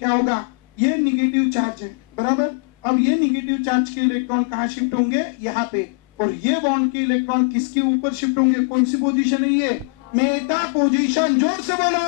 क्या होगा, ये निगेटिव चार्ज है बराबर। अब ये निगेटिव चार्ज के इलेक्ट्रॉन कहाँ शिफ्ट होंगे, यहाँ पे, और ये बॉन्ड के इलेक्ट्रॉन किसके ऊपर शिफ्ट होंगे, कौन सी पोजीशन है ये, मेटा पोजीशन, जोर से बोलो।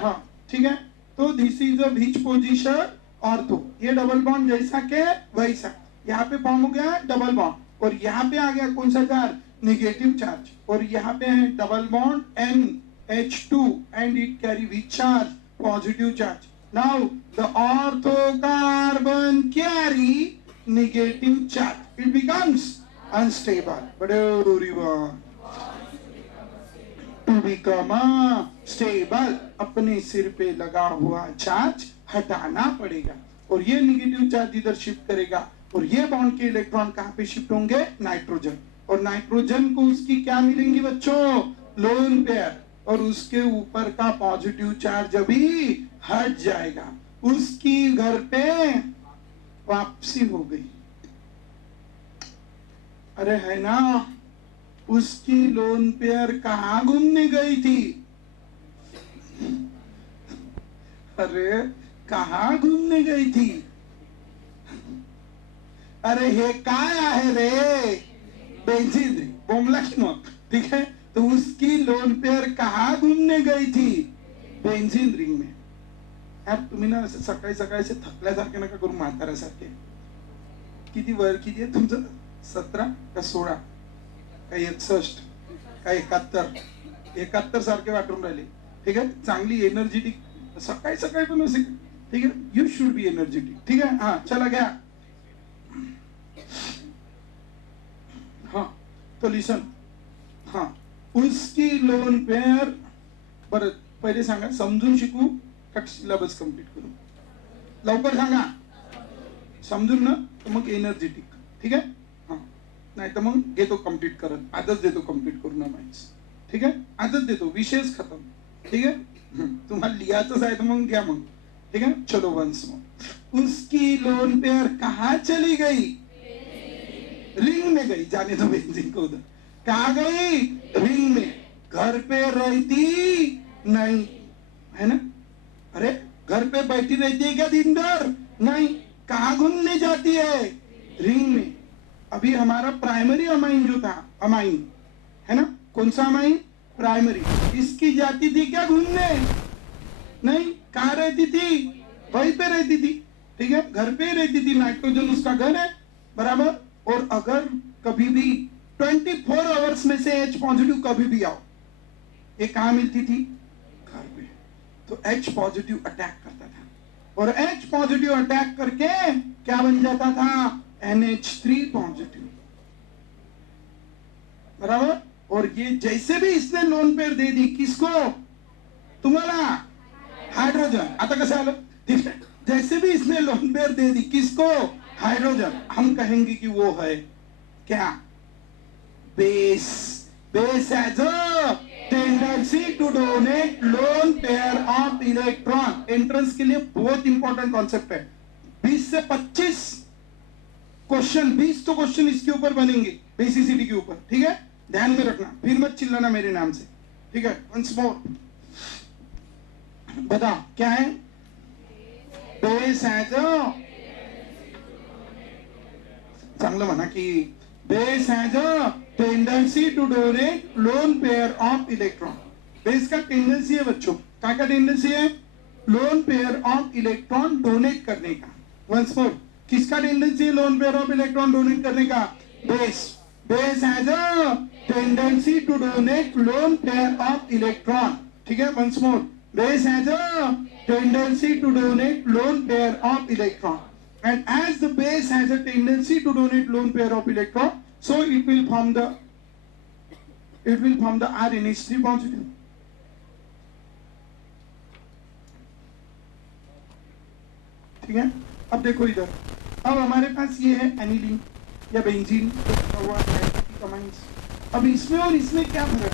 हाँ ठीक है, तो this is a which position, ortho. ये डबल बॉन्ड जैसा के वैसा, यहाँ पे फॉर्म हो गया डबल बॉन्ड, और यहाँ पे आ गया कौन सा चार्ज, निगेटिव चार्ज, और यहाँ पे है double bond NH2 and it carry which charge, positive charge. Now the ortho carbon carry negative charge, it becomes unstable, to become stable अपने सिर पे लगा हुआ चार्ज हटाना पड़ेगा, और ये निगेटिव चार्ज इधर शिफ्ट करेगा, और ये बॉन्ड के इलेक्ट्रॉन कहां पे शिफ्ट होंगे, नाइट्रोजन, और नाइट्रोजन को उसकी क्या मिलेंगी बच्चों, लोन पेयर, और उसके ऊपर का पॉजिटिव चार्ज अभी हट जाएगा, उसकी घर पे वापसी हो गई। अरे है ना, उसकी लोन पेयर कहां घूमने गई थी, अरे कहां घूमने गई थी, अरे हे काय आहे रे, बेंजीन रिंग, बोमला की मग, ठीक है, तो उसकी लोन पेयर कहां घूमने गई थी, बेंजीन रिंग में। यार तुम्ही ना सकाळी सकाळी थकल्यासारखे नका करू, म्हाताऱ्यासारखे। किती वर किती आहे तुमचं, 17 का 16 का 61 का 71 सारखे वाटून राहिले, ठीक आहे, चांगली एनर्जेटिक सकाळी सकाळी पण असे, ठीक है, यू शुड बी एनर्जेटिक, ठीक है, हाँ चला गया। हाँ तो लिसन, हाँ उसकी लोन पेयर, बरं पहिले सांगा, समजून शिकू का सिलेबस कंप्लीट करू, लवकर सांगा, समजून ना तर मग एनर्जेटिक, ठीक है, हाँ नाही तर मग घेतो कंप्लीट करत, आजच देतो कंप्लीट करू ना माहिती, ठीक है, आजच देतो, विषयच खतम, ठीक है, तुम्हाला लिहायचंच आहे तर मग घ्या मग, ठीक है, चलो वंस मोर। उसकी लोन पेयर कहाँ चली गई, रिंग में गई, जाने दो बेंजीन को उधर, कहाँ गई, रिंग में, घर पे रहती नहीं, है ना, अरे घर पे बैठी रहती है क्या दिन भर, नहीं, कहाँ घूमने जाती है, रिंग में। अभी हमारा प्राइमरी अमाइन जो था, अमाइन है ना, कौन सा अमाइन, प्राइमरी, इसकी जाती थी क्या घूमने, नहीं, कहाँ रहती थी, वहीं पे रहती थी, ठीक है, घर पे ही रहती थी, नाइट्रोजन उसका घर है बराबर। और अगर कभी भी 24 आवर्स में से H पॉजिटिव कभी भी आओ, ये कहाँ मिलती थी, घर पे, तो H पॉजिटिव अटैक करता था, और H पॉजिटिव अटैक करके क्या बन जाता था, NH3 पॉजिटिव बराबर। और ये जैसे भी इसने लोन पेयर दे दी किसको, तुम्हाला, हाइड्रोजन, आता कसं आलं, ठीक है, जैसे भी इसने लोन पेयर दे दी किसको, हाइड्रोजन, हम कहेंगे कि वो है क्या, base, base has a tendency to donate lone pair of electron. Entrance के लिए बहुत इंपॉर्टेंट कॉन्सेप्ट है, 20 से 25 क्वेश्चन, 20 तो क्वेश्चन इसके ऊपर बनेंगे, बेसिसिटी के ऊपर, ठीक है, ध्यान में रखना, फिर मत चिल्लाना मेरे नाम से, ठीक है, वंस मोर बताओ क्या है, बेस हैज अ, चांगलं म्हणा की, base has a tendency to donate lone pair of electron. Base का टेंडेंसी है बच्चों, क्या टेंडेंसी है, lone pair of electron donate करने का। वंस मोर, किसका टेंडेंसी है lone pair of electron donate करने का, base, base has a tendency to donate lone pair of electron, ठीक है, once more, base has a tendency to donate lone pair of electron, and as the base has a tendency to donate lone pair of electron, so it will form the RNH3 positive, ठीक है। अब देखो इधर, अब हमारे पास ये है aniline या बेंजीन हुआ कमाइंस। अब इसमें और इसमें क्या फर्क है,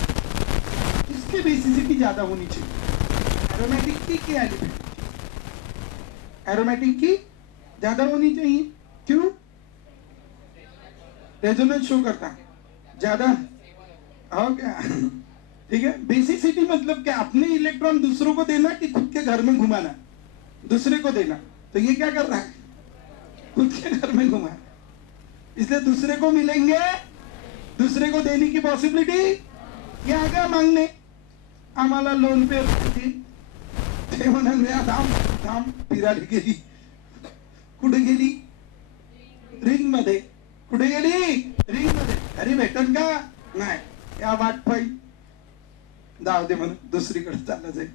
किसकी बेसिसिटी ज्यादा होनी चाहिए, एरोमेटिक की क्या, एरोमेटिक की ज्यादा होनी चाहिए, क्यों, रेजोनेंस शो करता ज्यादा, हो क्या, ठीक है, बेसिसिटी मतलब क्या, अपने इलेक्ट्रॉन दूसरों को देना कि खुद के घर में घुमाना, दूसरे को देना। तो ये क्या कर रहा है, खुद के घर में घुमा, इसलिए दूसरे को मिलेंगे, दूसरे को देने की पॉसिबिलिटी। ये आ गया मांगने, आम्हाला लोन पे ते म्हणाले धाम धाम फिरायला गेली, कुठे गेली, रिंग मध्ये, कुठे गेली, रिंग मध्ये, अरे भेटन का नाही, या वाट पाई दाव दे म्हणून दुसरीकडे चालला जाए।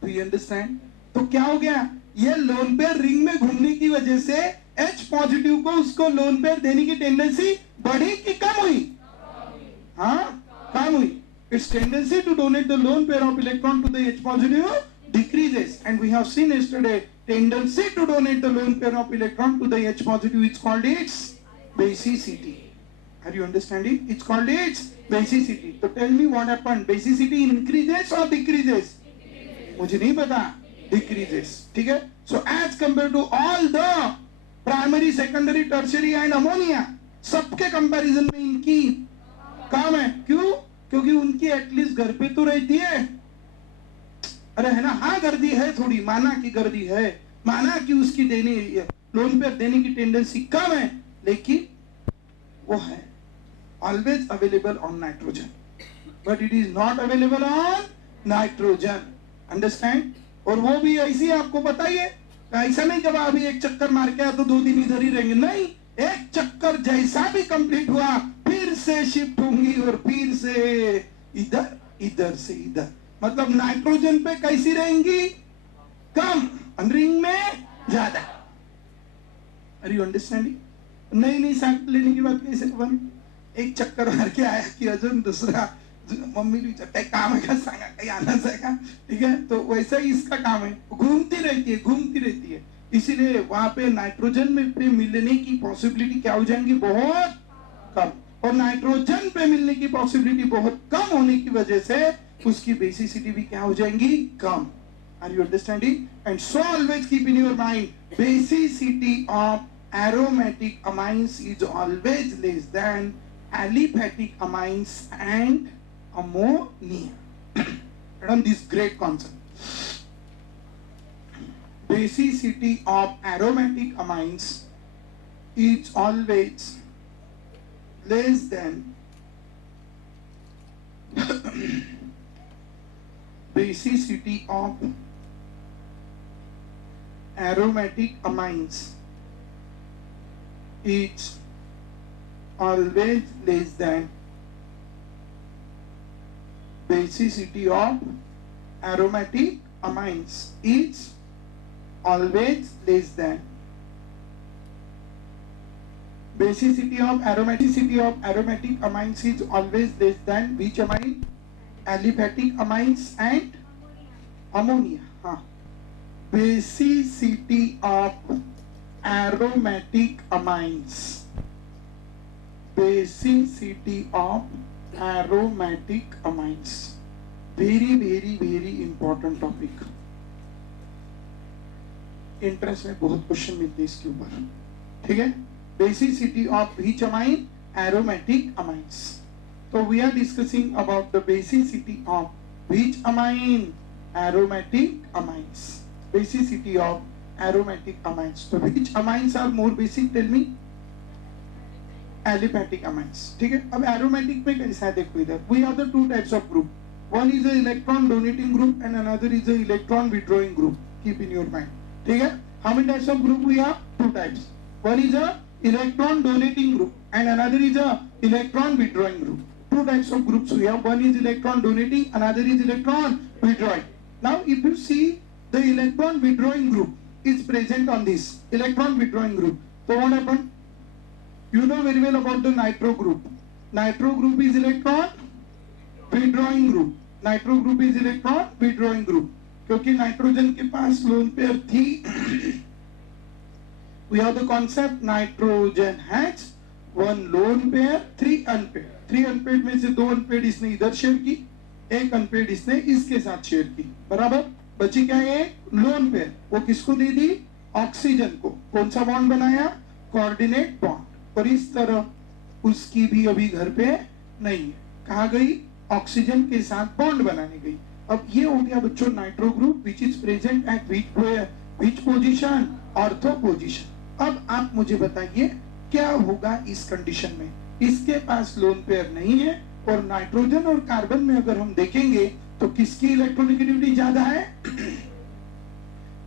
तो यू अंडरस्टैंड, तो क्या हो गया, ये लोन पेयर रिंग में घूमने की वजह से H पॉजिटिव को उसको लोन पेयर देने की टेंडेंसी बढ़ी कि कम हुई, हाँ कम हुई। Its tendency to donate the lone pair of electron to the H positive decreases, and we have seen yesterday tendency to donate the lone pair of electron to the H positive is called its basicity. Are you understanding? It's called its basicity. So tell me what happened, basicity increases or decreases? मुझे नहीं पता, decreases, ठीक है। So as compared to all the primary, secondary, tertiary and ammonia, सबके comparison में इनकी काम है, क्यों, क्योंकि उनकी एटलीस्ट घर पे तो रहती है, अरे है ना, हाँ गर्दी है थोड़ी, माना कि गर्दी है, माना कि उसकी देने लोन पे देने की टेंडेंसी कम है, लेकिन वो है always available on nitrogen, but it is not available on nitrogen, understand. और वो भी ऐसी आपको पता ही है, ऐसा नहीं कि अभी एक चक्कर मार के आया तो 2 दिन इधर ही रहेंगे, नहीं, एक चक्कर जैसा भी कंप्लीट हुआ फिर से शिफ्ट होंगी और फिर से इधर, इधर से इधर, मतलब नाइट्रोजन पे कैसी रहेंगी, कम, रिंग में ज्यादा। Are you understanding? नई नई सैंपल लेने की बात कैसे बनी, एक चक्कर मार के आया कि अजून दूसरा, मम्मी भी काही काम है का सांगा, काही आनाच है का, ठीक है, तो वैसा ही इसका काम है, घूमती रहती है, घूमती रहती है, इसीलिए वहां पे नाइट्रोजन में पे मिलने की पॉसिबिलिटी क्या हो जाएंगी, बहुत कम, और नाइट्रोजन पे मिलने की पॉसिबिलिटी बहुत कम होने की वजह से उसकी बेसिसिटी भी क्या हो जाएंगी, कम। Are you understanding? And so always keep in your mind, basicity of aromatic amines is always less than aliphatic amines and ammonia. And this great concept, basicity of aromatic amines is always less than basicity of aromatic amines is always less than basicity of aromatic amines is always less than basicity of aromatic amines is always less than which amine? Aliphatic amines and ammonia. हाँ, basicity of aromatic amines, basicity of aromatic amines, very very very important topic, interest में बहुत question मिलते हैं इसके ऊपर, ठीक है। Basicity of which amine? Aromatic amines. तो we are discussing about the basicity of which amine? Aromatic amines. Basicity of aromatic amines. So which amines are more basic? Tell me. Aliphatic amines. ठीक है। अब aromatic में कैसा है देखो इधर। We have the two types of group. One is a electron donating group and another is a electron withdrawing group. Keep in your mind. ठीक है। How many types of group we have? Two types. One is a electron donating group and another is a electron withdrawing group. Two types of groups we have. One is electron donating, another is electron withdrawing. Now if you see the electron withdrawing group is present on this electron withdrawing group. So what happened? You know very well about the nitro group. Nitro group is electron withdrawing group. Nitro group is electron withdrawing group. क्योंकि nitrogen के पास lone pair थी, we have the concept nitrogen has one lone pair, 3 unpaired. 3 unpaired में से 2 unpaired इसने इधर share की, 1 unpaired इसने इसके साथ शेयर की, बराबर। बची क्या है? Lone pair. वो किसको दे दी? ऑक्सीजन को। कौन सा बॉन्ड बनाया? Coordinate bond. और इस तरह उसकी भी अभी घर पे नहीं है। कहाँ गई? ऑक्सीजन के साथ बॉन्ड बनाने गई। अब ये हो गया बच्चों nitro group which is present at which position, ortho position. अब आप मुझे बताइए क्या होगा इस कंडीशन में, इसके पास लोन पेयर नहीं है और नाइट्रोजन और कार्बन में अगर हम देखेंगे तो किसकी इलेक्ट्रोनेगेटिविटी ज्यादा है?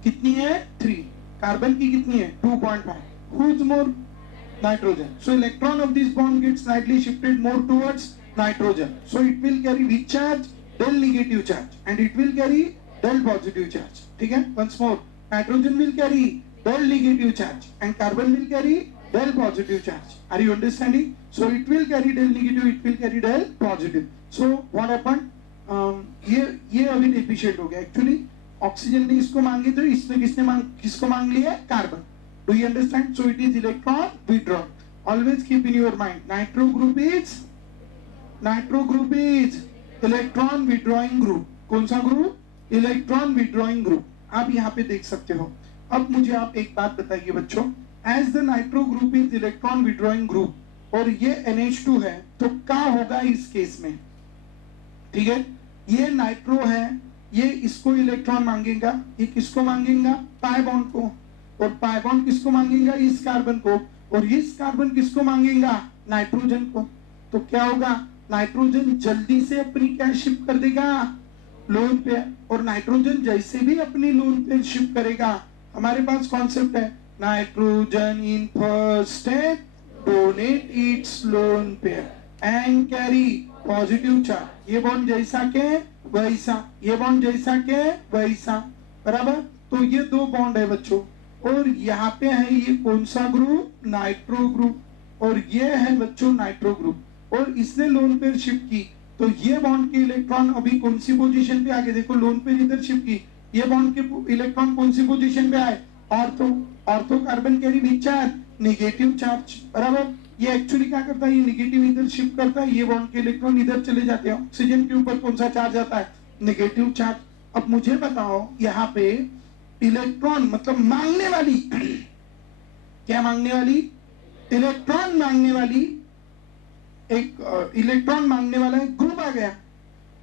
कितनी है? 3। कार्बन की कितनी है? 2.5। Who is more? Nitrogen. So electron of this bond gets slightly shifted more towards nitrogen. So it will carry which charge? Del negative charge, and it will carry del positive charge. ठीक है? Once more, nitrogen will carry del negative charge, and carbon will carry del positive charge. Are you understanding? So it will carry del negative, it will carry del positive. So what happened? ये अभी deficient हो गया। Actually oxygen ने इसको मांगी तो इसने किसको मांग लिया? Carbon. Do you understand? So it is electron withdrawal. Always keep in your mind, nitro group is electron withdrawing group. कौन सा ग्रुप? Electron withdrawing group. आप यहाँ पे देख सकते हो। अब मुझे आप एक बात बताइए बच्चों, as the nitro group is electron withdrawing group और ये NH2 है, तो क्या होगा इस केस में? ठीक है, ये नाइट्रो है, ये इसको इलेक्ट्रॉन मांगेगा, ये किसको मांगेगा? पाई बॉन्ड को। और पाई बॉन्ड किसको मांगेगा? इस कार्बन को। और इस कार्बन किसको मांगेगा? नाइट्रोजन को। तो क्या होगा? नाइट्रोजन जल्दी से अपनी क्या शिफ्ट कर देगा? Lone pair. और नाइट्रोजन जैसे भी अपनी लोन पेयर शिफ्ट करेगा, हमारे पास कॉन्सेप्ट है nitrogen in first step donate it's lone pair and carry positive charge. ये बॉन्ड जैसा के वैसा, ये बॉन्ड जैसा के वैसा, बराबर। तो ये दो बॉन्ड है बच्चों, और यहाँ पे है ये कौन सा ग्रुप? Nitro group. और ये है बच्चों नाइट्रो ग्रुप, और इसने लोन पेयर शिफ्ट की, तो ये बॉन्ड के इलेक्ट्रॉन अभी कौन सी पोजीशन पे आगे? देखो लोन पेयर इधर शिफ्ट की, ये बॉन्ड के इलेक्ट्रॉन कौन सी पोजीशन पे आए? Ortho. Ortho carbon carry which charge? Negative charge, बराबर। ये एक्चुअली क्या करता है? ये नेगेटिव इधर शिफ्ट करता है, ये बॉन्ड के इलेक्ट्रॉन इधर चले जाते हैं। ऑक्सीजन के ऊपर कौन सा चार्ज आता है? Negative charge. अब मुझे बताओ यहाँ पे इलेक्ट्रॉन मतलब मांगने वाली क्या मांगने वाली? इलेक्ट्रॉन मांगने वाली एक इलेक्ट्रॉन मांगने वाला एक ग्रुप आ गया,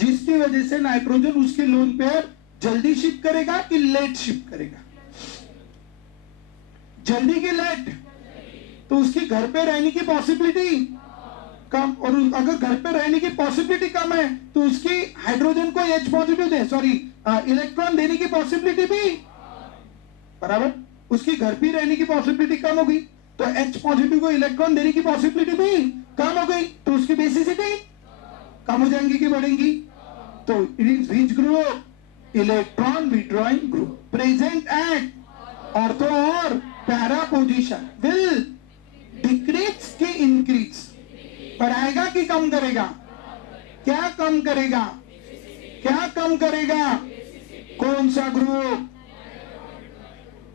जिसकी वजह से नाइट्रोजन उसके लोन पेयर जल्दी शिफ्ट करेगा कि लेट शिफ्ट करेगा? जल्दी की लेट? तो उसकी घर पे रहने की पॉसिबिलिटी कम, और अगर घर पे रहने की पॉसिबिलिटी कम है तो उसकी हाइड्रोजन को H पॉजिटिव दे, सॉरी इलेक्ट्रॉन देने की पॉसिबिलिटी भी, बराबर। उसकी घर पे रहने की पॉसिबिलिटी कम हो गई, तो H पॉजिटिव को इलेक्ट्रॉन देने की पॉसिबिलिटी भी कम हो गई, तो उसकी बेसिसिटी कम हो जाएंगी कि बढ़ेंगी? तो it is which group? Electron withdrawing group present at ortho और पैरा पोजीशन विल डिक्रीज की इंक्रीज? बढ़ाएगा कि कम करेगा? क्या कम करेगा? क्या कम करेगा? कौन सा ग्रुप?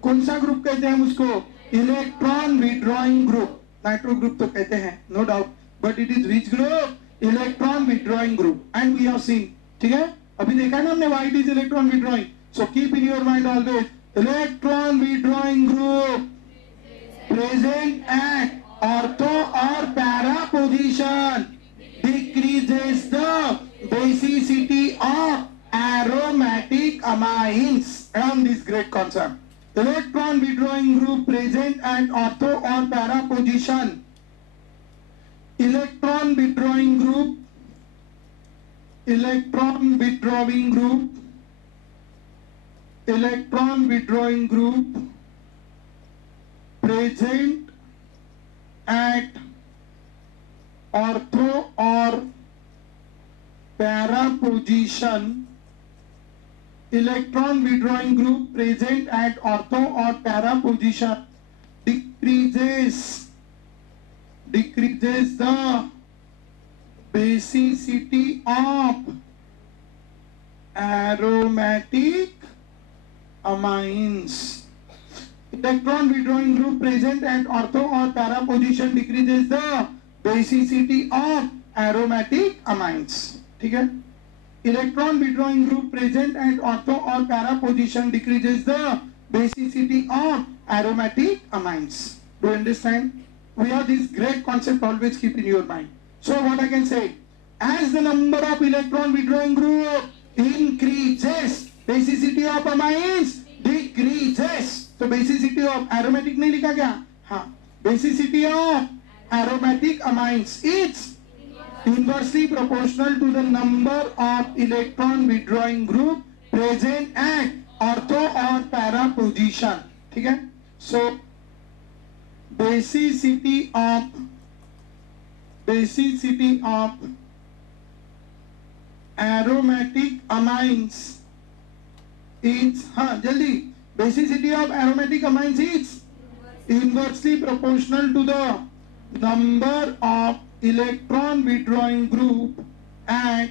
कौन सा ग्रुप कहते हैं उसको? Electron withdrawing group. Nitro group तो कहते हैं, no doubt, but it is which group? Electron withdrawing group. And we have seen, ठीक है, अभी देखा ना हमने, why it is electron withdrawing. So keep in your mind always, electron withdrawing group present at ortho और para position decreases the basicity of aromatic amines. And this great concept, electron withdrawing group present at ortho or para position. Electron withdrawing group present at ortho or para position. Electron withdrawing group present at ortho or para position decreases the basicity of aromatic amines. Electron withdrawing group present at ortho or para position decreases the basicity of aromatic amines. ठीक है, electron withdrawing group present at ortho or para position decreases the basicity of aromatic amines. Do you understand? We have this great concept, always keep in your mind. So what I can say, as the number of electron withdrawing group increases, basicity of amines decreases. तो basicity of aromatic नहीं लिखा क्या? हाँ, basicity of aromatic amines is inversely proportional to the number of electron withdrawing group present at ortho or para position. ठीक है? So basicity of aromatic amines is, हाँ जल्दी, basicity of aromatic amines is inversely proportional to the number of electron withdrawing group at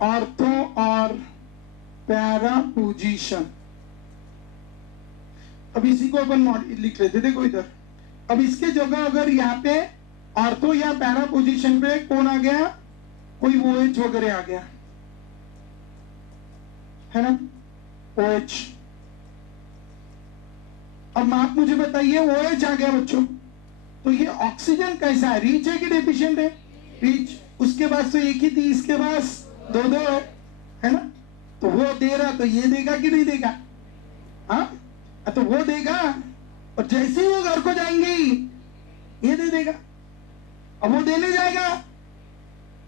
ortho or para position. अब इसी को अपन लिख लेते, देखो इधर, अब इसके जगह अगर यहाँ पे ऑर्थो या पैरा पोजीशन पे कौन आ गया, कोई OH वगैरह आ गया है ना, OH. अब आप मुझे बताइए OH आ गया बच्चों, तो ये ऑक्सीजन कैसा है, रिच है कि डेफिशिएंट है? रिच. उसके पास तो एक ही थी, इसके पास दो दो है ना, तो वो दे रहा तो ये देगा कि नहीं देगा? हाँ, तो वो देगा, और जैसे ही वो घर को जाएंगे ये दे देगा. अब वो देने जाएगा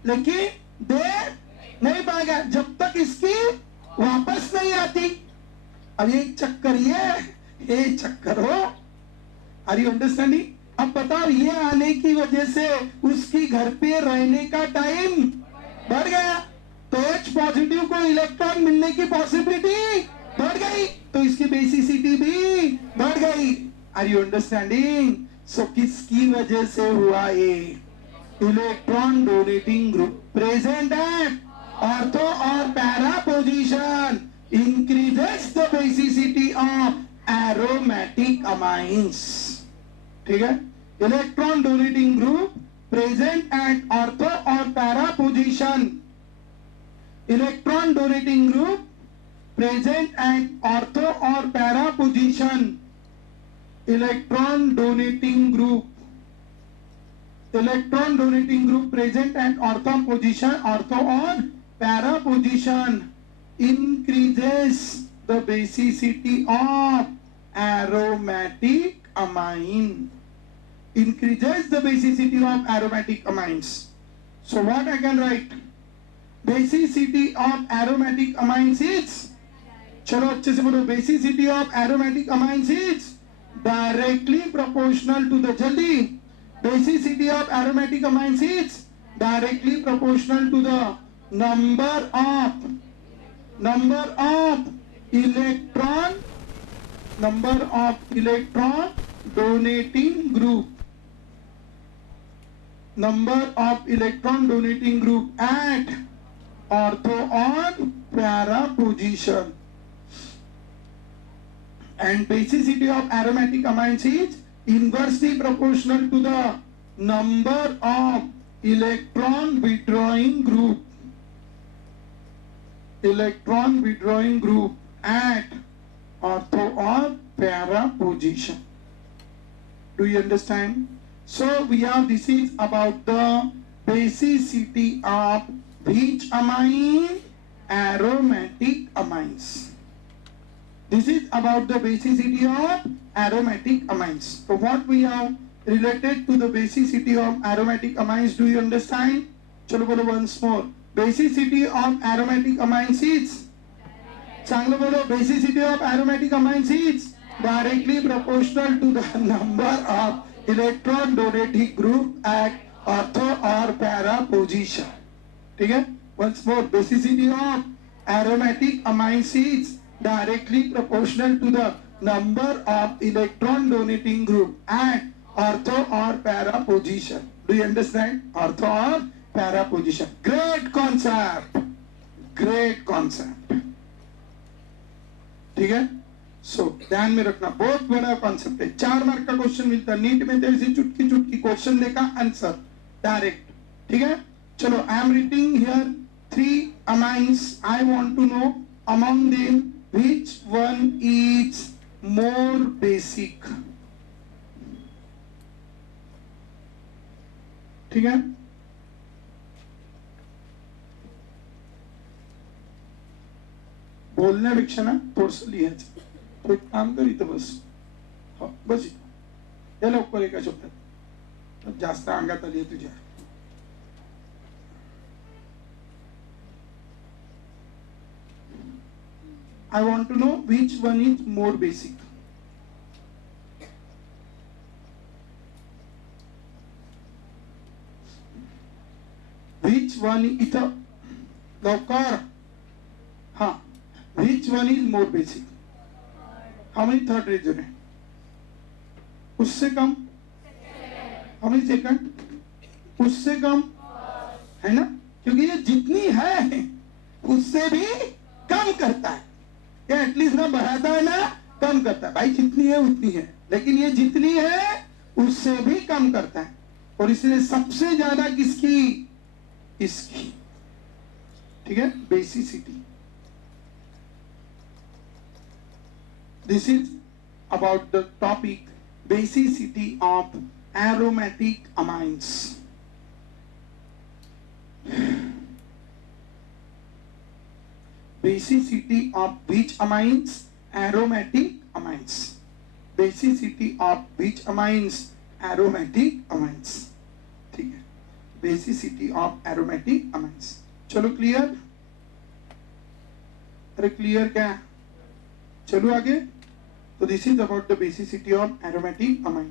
लेकिन दे नहीं पाएगा जब तक इसकी वापस नहीं आती. अब ये चक्कर, ये चक्कर हो. Are you understanding? अब बताओ, ये आने की वजह से उसकी घर पे रहने का टाइम बढ़ गया, तो H पॉजिटिव को इलेक्ट्रॉन मिलने की पॉसिबिलिटी बढ़ गई, तो इसकी बेसिसिटी भी बढ़ गई. Are you understanding? सो किसकी वजह से हुआ ये? Electron donating group present at ortho और para position increases the basicity of aromatic amines. ठीक है, electron donating group present at ortho और para position, electron donating group present at ortho or para position, electron donating group present at ortho position, ortho or para position increases the basicity of aromatic amine, increases the basicity of aromatic amines. So what I can write? Basicity of aromatic amines is, चलो अच्छे से बोलो, basicity of aromatic amines is directly proportional to the, जल्दी, basicity of aromatic amines is directly proportional to the number of electron donating group at ortho और para position. And basicity of aromatic amines is inversely proportional to the number of electron withdrawing group at ortho or para position. Do you understand? So we have, this is about the basicity of which amine? Aromatic amines. This is about the basicity of aromatic amines. So what we have related to the basicity of aromatic amines, do you understand? चलो बोलो once more. Basicity of aromatic amines is, चांगलं बोलो, basicity of aromatic amines is directly proportional to the number of electron donating group at ortho or para position. ठीक है? Once more, basicity of aromatic amines is directly proportional to the number of electron donating group at ortho or para position. Do you understand? Ortho or para position. Great concept. ठीक है? सो ध्यान में रखना, बहुत बड़ा concept है. 4 mark का question मिलता है नीट में, तो ऐसे चुटकी क्वेश्चन देखा, आंसर डायरेक्ट. ठीक है, चलो, I am reading here 3 amines. I want to know among them which one is more basic. ठीक है, बोलण्यापेक्षा ना थोडस लिहायचं. तो एक काम कर इथं बस. हो बस इथं. हे लवकर एका शब्दात. जास्त अंगात आली आहे तुझ्या. I want to know which one is more basic. Which one इथं लवकर. हाँ, which one is more basic? How many third region है? उससे कम? How many second? उससे कम? है ना? क्योंकि ये जितनी है उससे भी कम करता है. ये एटलीस्ट ना बढ़ाता है ना कम करता है. भाई जितनी है उतनी है, लेकिन ये जितनी है उससे भी कम करता है. और इसलिए सबसे ज्यादा किसकी? इसकी. ठीक है, basicity. This is about the topic basicity of aromatic amines. Basicity of which amines? Aromatic amines. Basicity of which amines? Aromatic amines. ठीक है, basicity of aromatic amines. चलो क्लियर? अरे क्लियर क्या? चलो आगे. So this is about the basicity of aromatic amine.